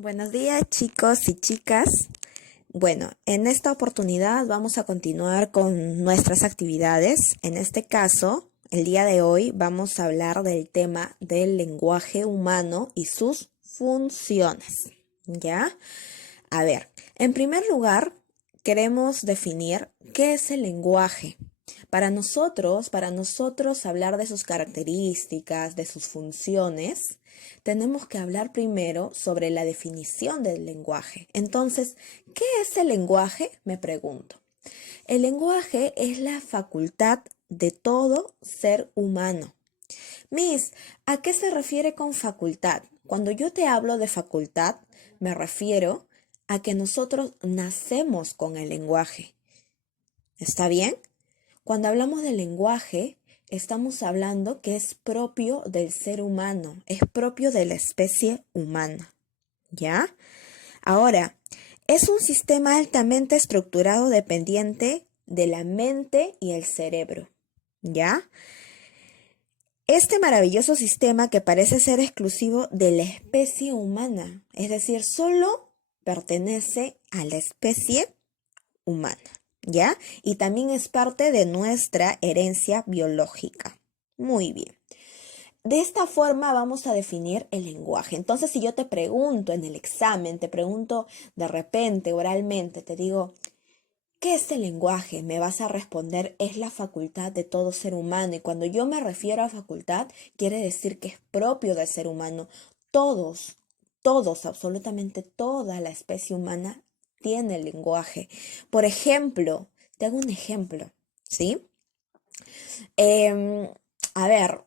Buenos días, chicos y chicas. Bueno, en esta oportunidad vamos a continuar con nuestras actividades. En este caso, el día de hoy vamos a hablar del tema del lenguaje humano y sus funciones. ¿Ya? A ver, en primer lugar, queremos definir qué es el lenguaje. Para nosotros hablar de sus características, de sus funciones, tenemos que hablar primero sobre la definición del lenguaje. Entonces, ¿qué es el lenguaje? Me pregunto. El lenguaje es la facultad de todo ser humano. Miss, ¿a qué se refiere con facultad? Cuando yo te hablo de facultad, me refiero a que nosotros nacemos con el lenguaje. ¿Está bien? Cuando hablamos de lenguaje, estamos hablando que es propio del ser humano, es propio de la especie humana. ¿Ya? Ahora, es un sistema altamente estructurado dependiente de la mente y el cerebro. ¿Ya? Este maravilloso sistema que parece ser exclusivo de la especie humana, es decir, solo pertenece a la especie humana, ¿ya? Y también es parte de nuestra herencia biológica. Muy bien. De esta forma vamos a definir el lenguaje. Entonces, si yo te pregunto en el examen, te pregunto de repente, oralmente, te digo, ¿qué es el lenguaje? Me vas a responder, es la facultad de todo ser humano. Y cuando yo me refiero a facultad, quiere decir que es propio del ser humano. Todos, absolutamente toda la especie humana tiene el lenguaje. Por ejemplo, te hago un ejemplo, ¿sí? Em, a ver,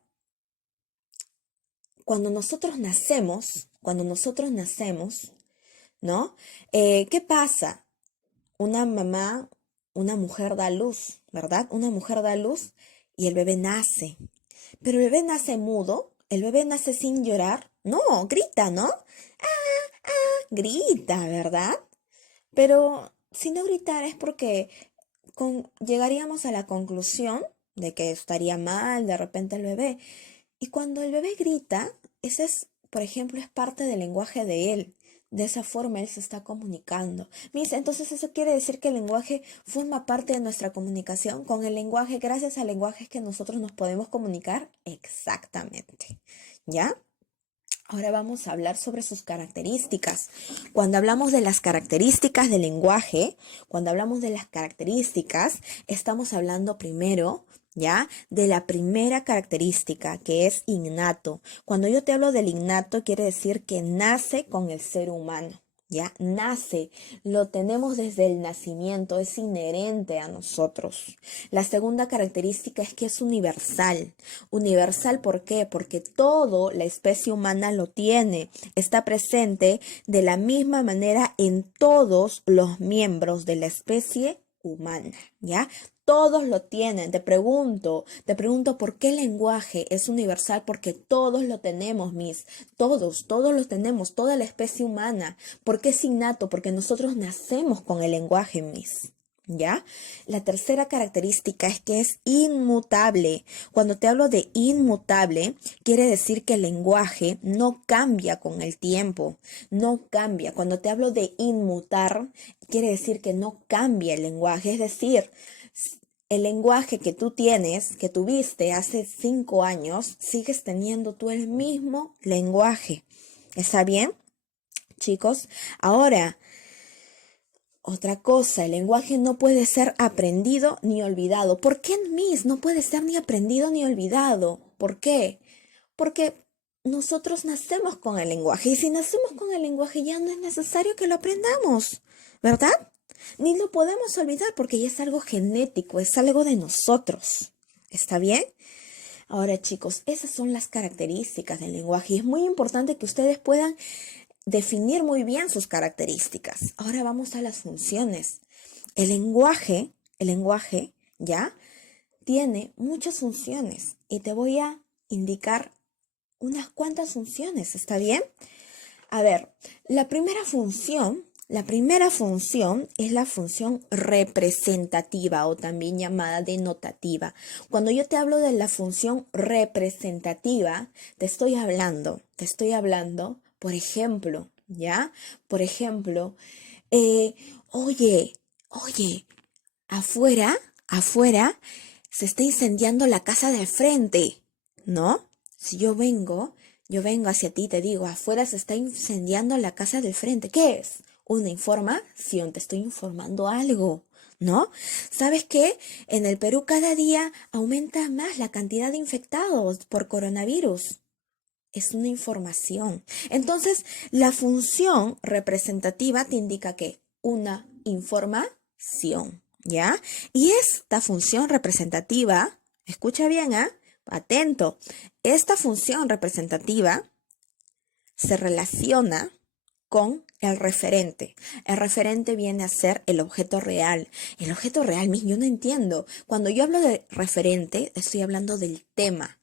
cuando nosotros nacemos, ¿no? ¿Qué pasa? Una mamá, una mujer da luz, ¿verdad? Una mujer da luz y el bebé nace. Pero el bebé nace mudo, el bebé nace sin llorar. No, grita, ¿no? Grita, ¿verdad? Pero si no gritara es porque llegaríamos a la conclusión de que estaría mal de repente el bebé. Y cuando el bebé grita, ese es, por ejemplo, es parte del lenguaje de él. De esa forma él se está comunicando. Mis, entonces eso quiere decir que el lenguaje forma parte de nuestra comunicación. Con el lenguaje, gracias al lenguaje es que nosotros nos podemos comunicar exactamente. ¿Ya? Ahora vamos a hablar sobre sus características. Cuando hablamos de las características del lenguaje, cuando hablamos de las características, estamos hablando primero, ¿ya? De la primera característica, que es innato. Cuando yo te hablo del innato, quiere decir que nace con el ser humano. ¿Ya? Nace, lo tenemos desde el nacimiento, es inherente a nosotros. La segunda característica es que es universal. Universal, ¿por qué? Porque todo la especie humana lo tiene. Está presente de la misma manera en todos los miembros de la especie humana, ¿ya? Todos lo tienen. Te pregunto por qué el lenguaje es universal, porque todos lo tenemos, Miss. Todos lo tenemos, toda la especie humana. ¿Por qué es innato? Porque nosotros nacemos con el lenguaje, Miss. ¿Ya? La tercera característica es que es inmutable. Cuando te hablo de inmutable, quiere decir que el lenguaje no cambia con el tiempo, no cambia. Cuando te hablo de inmutar, quiere decir que no cambia el lenguaje, es decir, el lenguaje que tú tienes, que tuviste hace 5 años, sigues teniendo tú el mismo lenguaje. ¿Está bien, chicos? Ahora, otra cosa, el lenguaje no puede ser aprendido ni olvidado. ¿Por qué, Miss? No puede ser ni aprendido ni olvidado. ¿Por qué? Porque nosotros nacemos con el lenguaje y si nacemos con el lenguaje ya no es necesario que lo aprendamos, ¿verdad? Ni lo podemos olvidar porque ya es algo genético, es algo de nosotros. ¿Está bien? Ahora, chicos, esas son las características del lenguaje y es muy importante que ustedes puedan definir muy bien sus características. Ahora vamos a las funciones. El lenguaje, ¿ya? Tiene muchas funciones y te voy a indicar unas cuantas funciones, ¿está bien? A ver, la primera función es la función representativa o también llamada denotativa. Cuando yo te hablo de la función representativa, te estoy hablando, por ejemplo, ¿ya? Por ejemplo, eh, oye, oye, afuera se está incendiando la casa del frente, ¿no? Si yo vengo hacia ti y te digo, afuera se está incendiando la casa del frente. ¿Qué es? Una información, te estoy informando algo, ¿no? ¿Sabes qué? En el Perú cada día aumenta más la cantidad de infectados por coronavirus. Es una información. Entonces, la función representativa te indica que una información, ¿ya? Y esta función representativa, escucha bien, ¿ah? Atento, esta función representativa se relaciona con el referente. El referente viene a ser el objeto real. El objeto real, yo no entiendo. Cuando yo hablo de referente, estoy hablando del tema.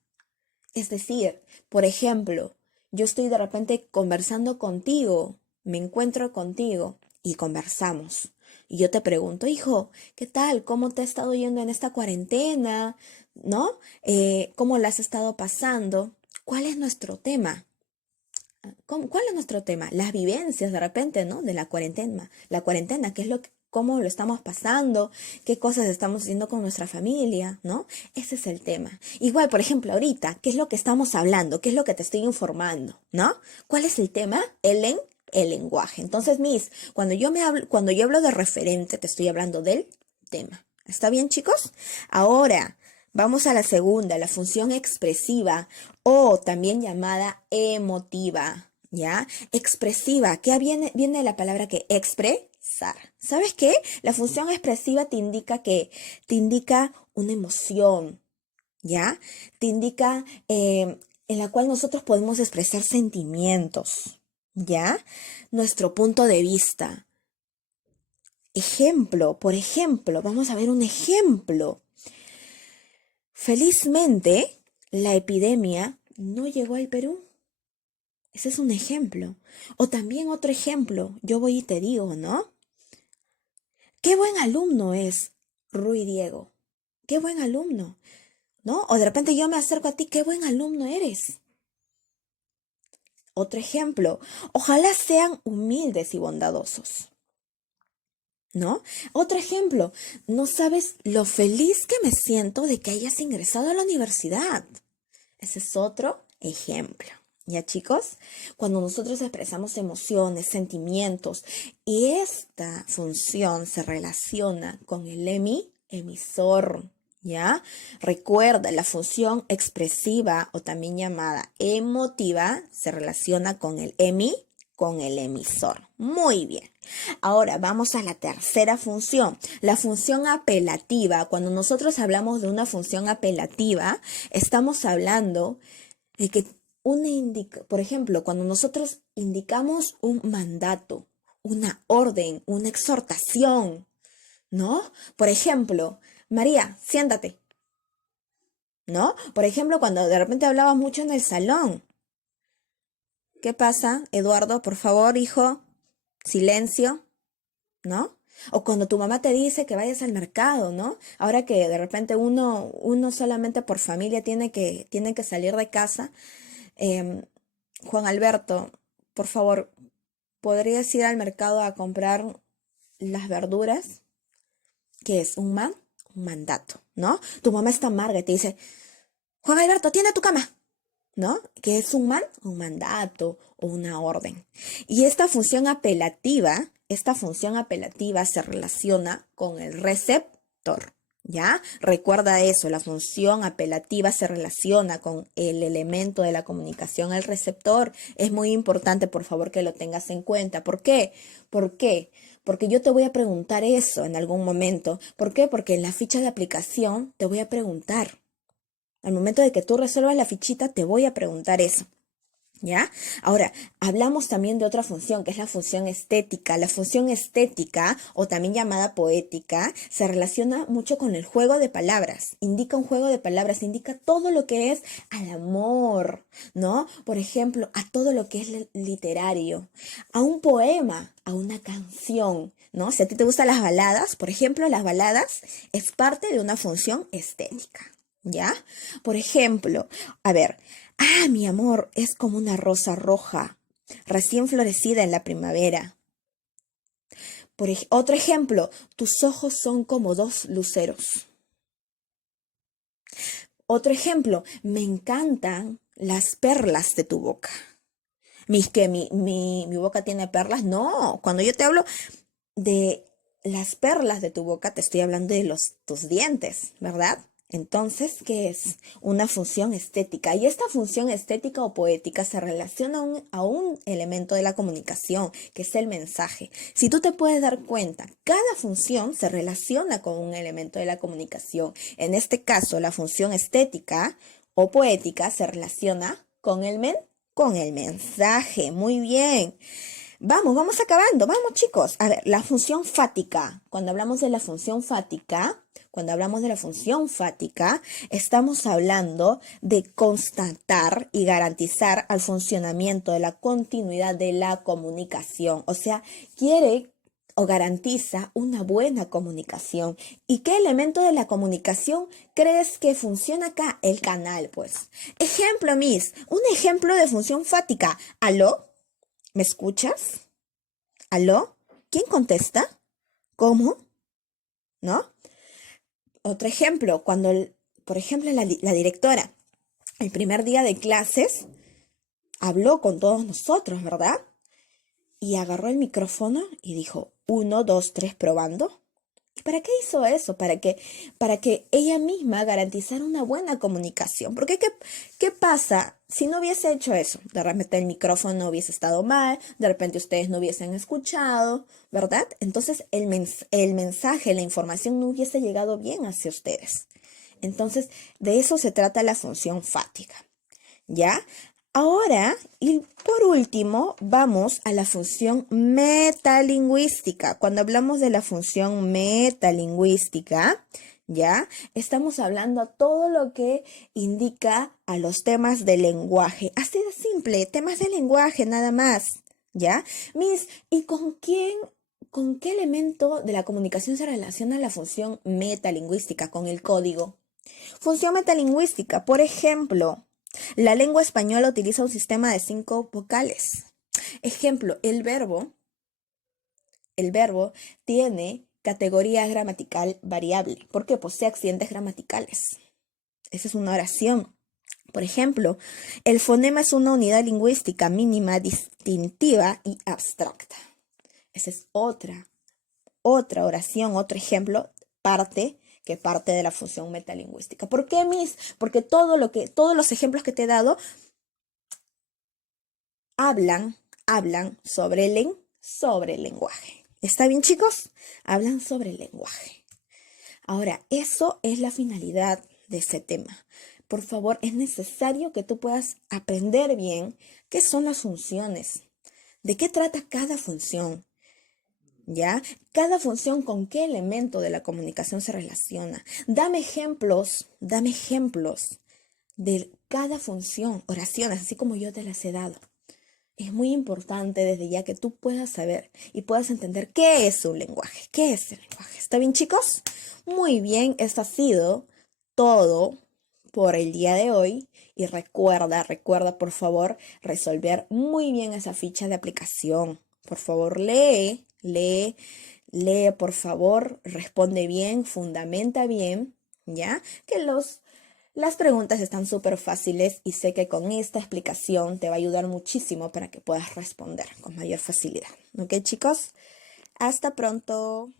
Es decir, por ejemplo, yo estoy de repente conversando contigo, me encuentro contigo y conversamos. Y yo te pregunto, hijo, ¿qué tal? ¿Cómo te ha estado yendo en esta cuarentena? ¿No? ¿Cómo la has estado pasando? ¿Cuál es nuestro tema? ¿Cuál es nuestro tema? Las vivencias de repente, ¿no? De la cuarentena. La cuarentena, ¿qué es lo que, cómo lo estamos pasando? ¿Qué cosas estamos haciendo con nuestra familia? ¿No? Ese es el tema. Igual, por ejemplo, ahorita, ¿qué es lo que estamos hablando? ¿Qué es lo que te estoy informando? ¿No? ¿Cuál es el tema? El lenguaje. Entonces, cuando yo hablo de referente, te estoy hablando del tema. ¿Está bien, chicos? Ahora, vamos a la segunda, la función expresiva o también llamada emotiva, ¿ya? Expresiva, viene de la palabra que expresar. ¿Sabes qué? La función expresiva te indica una emoción, ¿ya? Te indica en la cual nosotros podemos expresar sentimientos, ¿ya? Nuestro punto de vista. Ejemplo, por ejemplo, vamos a ver un ejemplo. Felizmente, la epidemia no llegó al Perú. Ese es un ejemplo. O también otro ejemplo, yo voy y te digo, ¿no? Qué buen alumno es Rui Diego. Qué buen alumno, ¿no? O de repente yo me acerco a ti, qué buen alumno eres. Otro ejemplo, ojalá sean humildes y bondadosos, ¿no? Otro ejemplo, no sabes lo feliz que me siento de que hayas ingresado a la universidad. Ese es otro ejemplo. ¿Ya, chicos? Cuando nosotros expresamos emociones, sentimientos, y esta función se relaciona con el emisor, ¿ya? Recuerda, la función expresiva o también llamada emotiva se relaciona con el emisor. Muy bien. Ahora vamos a la tercera función, la función apelativa. Cuando nosotros hablamos de una función apelativa, estamos hablando de que por ejemplo, cuando nosotros indicamos un mandato, una orden, una exhortación, ¿no? Por ejemplo, María, siéntate, ¿no? Por ejemplo, cuando de repente hablabas mucho en el salón. ¿Qué pasa, Eduardo? Por favor, hijo, silencio, ¿no? O cuando tu mamá te dice que vayas al mercado, ¿no? Ahora que de repente uno solamente por familia tiene que salir de casa. em, Juan Alberto, por favor, ¿podrías ir al mercado a comprar las verduras? ¿Qué es? Un mandato, ¿no? Tu mamá está amarga y te dice, Juan Alberto, tiende tu cama, ¿no? ¿Qué es un mandato o una orden? Y esta función apelativa se relaciona con el receptor. ¿Ya? Recuerda eso, la función apelativa se relaciona con el elemento de la comunicación, el receptor. Es muy importante, por favor, que lo tengas en cuenta. ¿Por qué? ¿Por qué? Porque yo te voy a preguntar eso en algún momento. ¿Por qué? Porque en la ficha de aplicación te voy a preguntar. Al momento de que tú resuelvas la fichita, te voy a preguntar eso. ¿Ya? Ahora, hablamos también de otra función, que es la función estética. La función estética, o también llamada poética, se relaciona mucho con el juego de palabras. Indica un juego de palabras, indica todo lo que es al amor, ¿no? Por ejemplo, a todo lo que es literario, a un poema, a una canción, ¿no? Si a ti te gustan las baladas, por ejemplo, las baladas es parte de una función estética, ¿ya? Por ejemplo, a ver, mi amor, es como una rosa roja. recién florecida en la primavera. Otro ejemplo, tus ojos son como dos luceros. Otro ejemplo, me encantan las perlas de tu boca. Que mi boca tiene perlas. No, cuando yo te hablo de las perlas de tu boca, te estoy hablando de tus dientes, ¿verdad? Entonces, ¿qué es? Una función estética. Y esta función estética o poética se relaciona a un elemento de la comunicación, que es el mensaje. Si tú te puedes dar cuenta, cada función se relaciona con un elemento de la comunicación. En este caso, la función estética o poética se relaciona con el mensaje. Muy bien. Vamos acabando, vamos chicos. A ver, la función fática. Cuando hablamos de la función fática, estamos hablando de constatar y garantizar el funcionamiento de la continuidad de la comunicación. O sea, quiere o garantiza una buena comunicación. ¿Y qué elemento de la comunicación crees que funciona acá? El canal, pues. Ejemplo, un ejemplo de función fática. ¿Aló? ¿Me escuchas? ¿Aló? ¿Quién contesta? ¿Cómo? ¿No? Otro ejemplo, por ejemplo, la directora, el primer día de clases, habló con todos nosotros, ¿verdad? Y agarró el micrófono y dijo, 1, 2, 3, probando. ¿Y para qué hizo eso? Para que ella misma garantizara una buena comunicación. Porque ¿qué pasa si no hubiese hecho eso? De repente el micrófono no hubiese estado mal, de repente ustedes no hubiesen escuchado, ¿verdad? Entonces el mensaje, la información no hubiese llegado bien hacia ustedes. Entonces, de eso se trata la función fática, ¿ya? Ahora, y por último, vamos a la función metalingüística. Cuando hablamos de la función metalingüística, ¿ya? Estamos hablando todo lo que indica a los temas del lenguaje. Así de simple, temas del lenguaje nada más, ¿ya? ¿Y con qué elemento de la comunicación se relaciona la función metalingüística? Con el código. Función metalingüística, por ejemplo, la lengua española utiliza un sistema de 5 vocales. Ejemplo, el verbo tiene categoría gramatical variable porque posee accidentes gramaticales. Esa es una oración. Por ejemplo, el fonema es una unidad lingüística mínima, distintiva y abstracta. Esa es otra oración, otro ejemplo, parte de la función metalingüística. ¿Por qué, Porque todos los ejemplos que te he dado hablan sobre el lenguaje. ¿Está bien, chicos? Hablan sobre el lenguaje. Ahora, eso es la finalidad de ese tema. Por favor, es necesario que tú puedas aprender bien qué son las funciones, de qué trata cada función. ¿Ya? Cada función con qué elemento de la comunicación se relaciona. Dame ejemplos de cada función, oraciones, así como yo te las he dado. Es muy importante desde ya que tú puedas saber y puedas entender qué es un lenguaje, qué es el lenguaje. ¿Está bien, chicos? Muy bien, esto ha sido todo por el día de hoy. Y recuerda, por favor, resolver muy bien esa ficha de aplicación. Por favor, lee, por favor, responde bien, fundamenta bien, ¿ya? Las preguntas están súper fáciles y sé que con esta explicación te va a ayudar muchísimo para que puedas responder con mayor facilidad. ¿Ok, chicos? Hasta pronto.